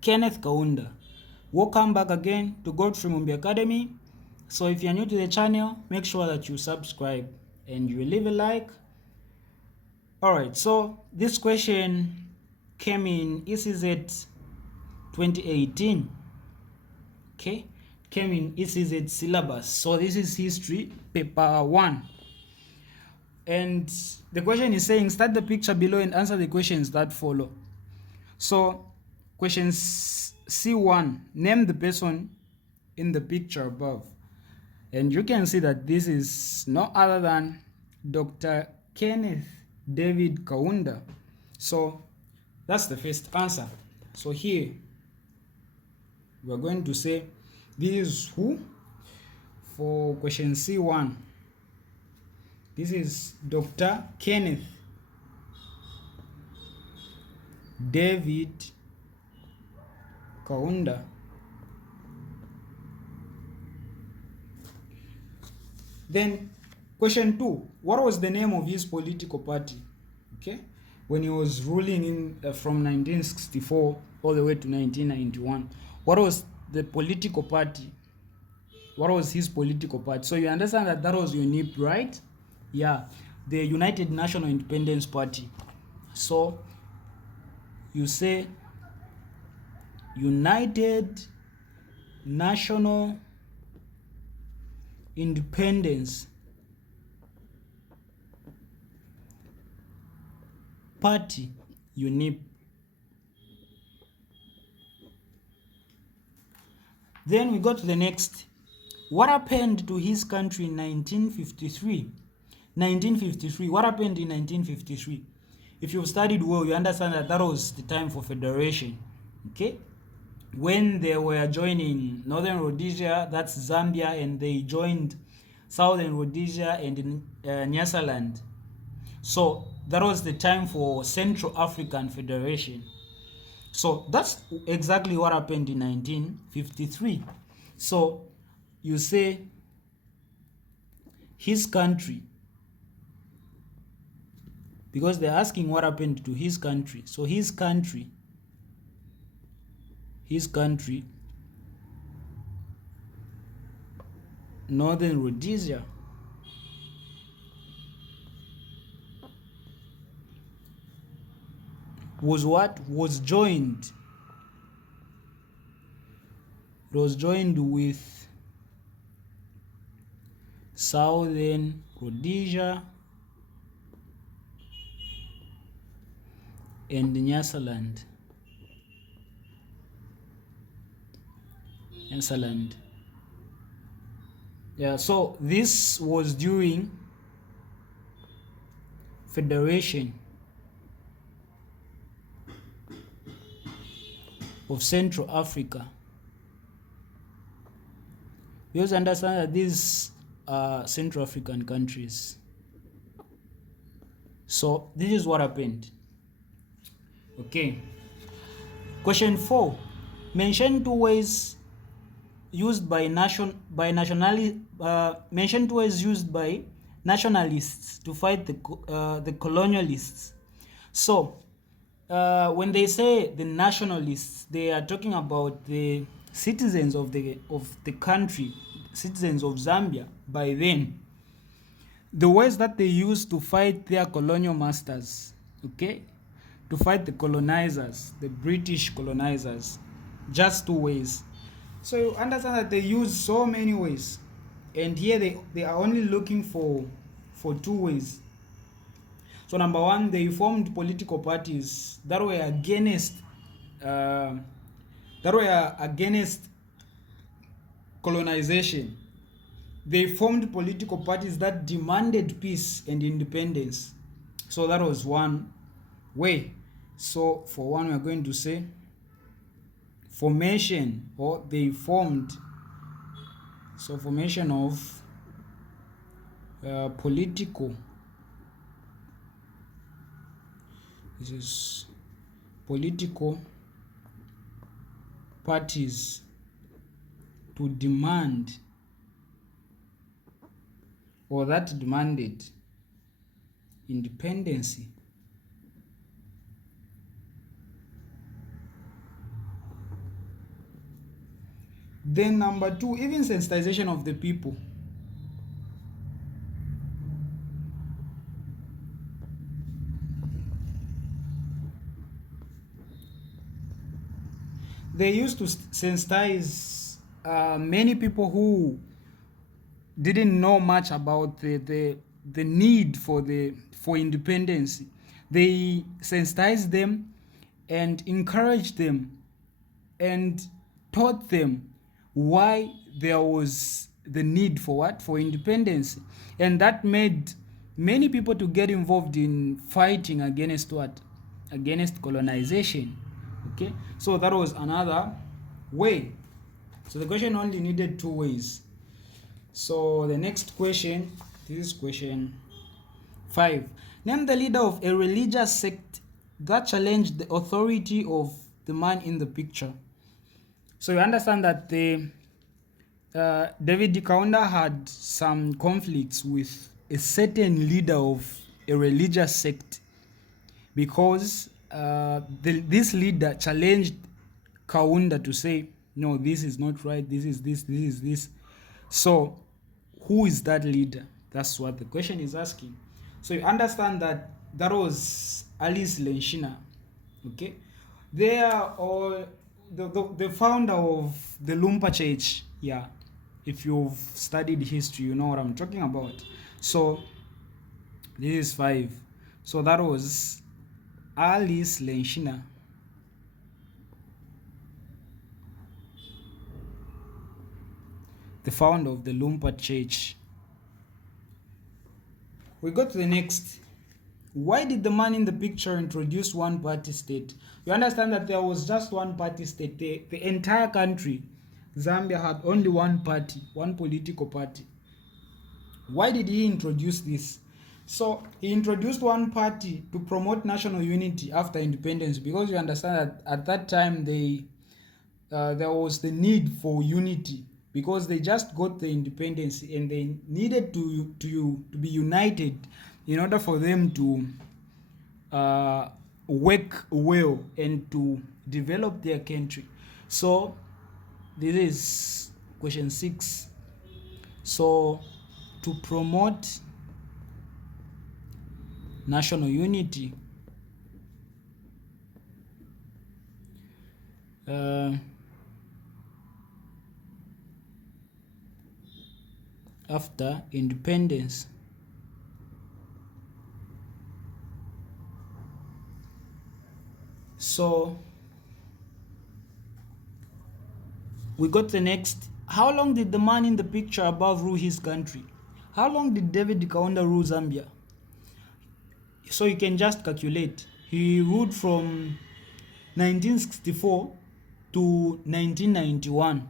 Kenneth Kaunda. Welcome back again to Godfrey Mumbi Academy. So if you're new to the channel, make sure that you subscribe and you leave a like. Alright, so this question came in ECZ 2018. Okay, came in ECZ syllabus. So this is history paper 1. And the question is saying start the picture below and answer the questions that follow. So question C1, name the person in the picture above. And you can see that this is no other than Dr. Kenneth David Kaunda. So that's the first answer. So here we are going to say this is who for question C1. This is Dr. Kenneth David Kaunda. Then question 2, what was the name of his political party? Okay, when he was ruling in from 1964 all the way to 1991, what was the political party? What was his political party? So you understand that that was UNIP, right? Yeah, the United National Independence Party. So you say United National Independence Party, UNIP. Then we go to the next. What happened to his country in 1953? 1953. What happened in 1953? If you've studied well, you understand that that was the time for federation. Okay? When they were joining Northern Rhodesia, that's Zambia, and they joined Southern Rhodesia and Nyasaland. So that was the time for Central African Federation. So that's exactly what happened in 1953. So you say his country, because they're asking what happened to his country. So his country, Northern Rhodesia, was what? Was joined. It was joined with Southern Rhodesia and Nyasaland. Yeah, so this was during Federation of Central Africa. You also understand that these are Central African countries. So this is what happened. Okay. Question 4. Mention two ways used by nationalists to fight the colonialists. So when they say the nationalists, they are talking about the citizens of the country, citizens of Zambia by then. The ways that they used to fight their colonial masters, okay, to fight the colonizers, the British colonizers, just two ways. So you understand that they use so many ways, and here they are only looking for two ways. So number one, they formed political parties that were against colonization. They formed political parties that demanded peace and independence. So that was one way. So for one, we are going to say formation, or they formed. So formation of political. This is political parties to demand, or that demanded independence. Then number 2, even sensitization of the people. They used to sensitize many people who didn't know much about the need for independence. They sensitized them and encouraged them and taught them why there was the need for what? For independence. And that made many people to get involved in fighting against what? Against colonization. Okay, so that was another way. So the question only needed 2 ways. So the next question, this is question 5. Name the leader of a religious sect that challenged the authority of the man in the picture. So you understand that the David Kaunda had some conflicts with a certain leader of a religious sect because this leader challenged Kaunda to say, no, this is not right, this is this, this is this. So who is that leader? That's what the question is asking. So you understand that that was Alice Lenshina. Okay, they are all the founder of the Lumpa Church. Yeah, if you've studied history, you know what I'm talking about. So this is 5. So that was Alice Lenshina. The founder of the Lumpa Church. We go to the next. Why did the man in the picture introduce one party state? You understand that there was just one party state. The entire country, Zambia, had only one party, one political party. Why did he introduce this? So he introduced one party to promote national unity after independence, because you understand that at that time there was the need for unity, because they just got the independence and they needed to be united in order for them to work well and to develop their country. So this is question 6. So to promote national unity, after independence, so we got the next. How long did the man in the picture above rule his country? How long did David Kaunda rule Zambia? So you can just calculate. He ruled from 1964 to 1991.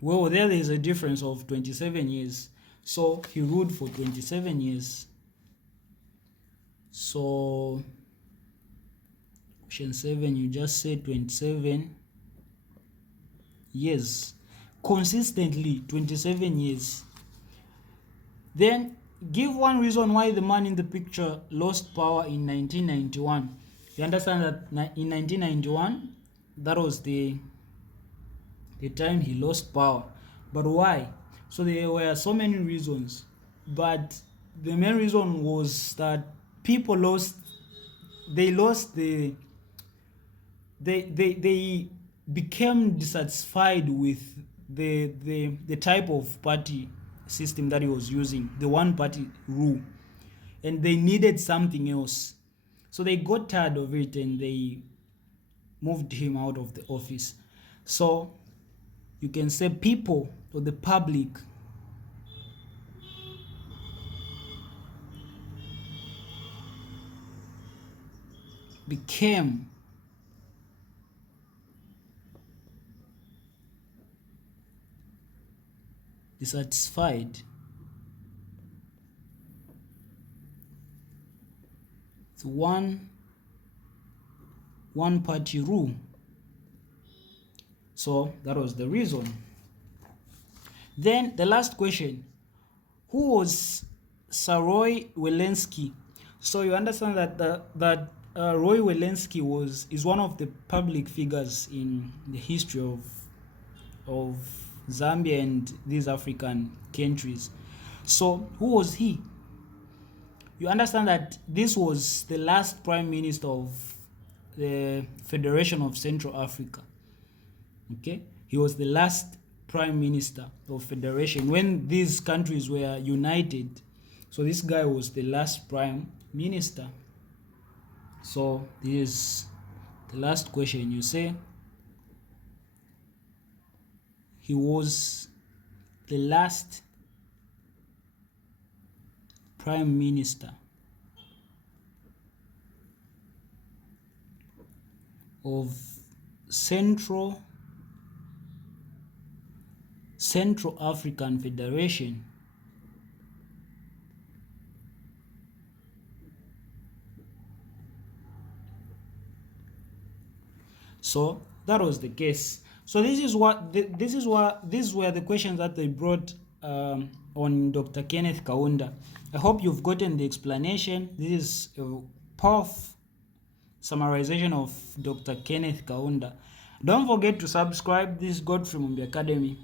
Well, there is a difference of 27 years. So he ruled for 27 years. So question 7, you just say 27 years. Consistently 27 years. Then give one reason why the man in the picture lost power in 1991. You understand that in 1991, that was the time he lost power. But why? So there were so many reasons, but the main reason was that people they became dissatisfied with the type of party system that he was using, the one party rule, and they needed something else. So they got tired of it and they moved him out of the office. So you can say people or the public became dissatisfied with one party rule. So that was the reason. Then the last question, who was Sir Roy Welensky? So you understand that Roy Welensky is one of the public figures in the history of Zambia and these African countries. So who was he? You understand that this was the last prime minister of the Federation of Central Africa. Okay, he was the last prime minister of Federation when these countries were united. So this guy was the last prime minister. So this is the last question. You say he was the last prime minister of Central African Federation. So that was the case. So these were the questions that they brought on Dr. Kenneth Kaunda. I hope you've gotten the explanation. This is a powerful summarization of Dr. Kenneth Kaunda. Don't forget to subscribe. This is Godfrey Mumbi Academy.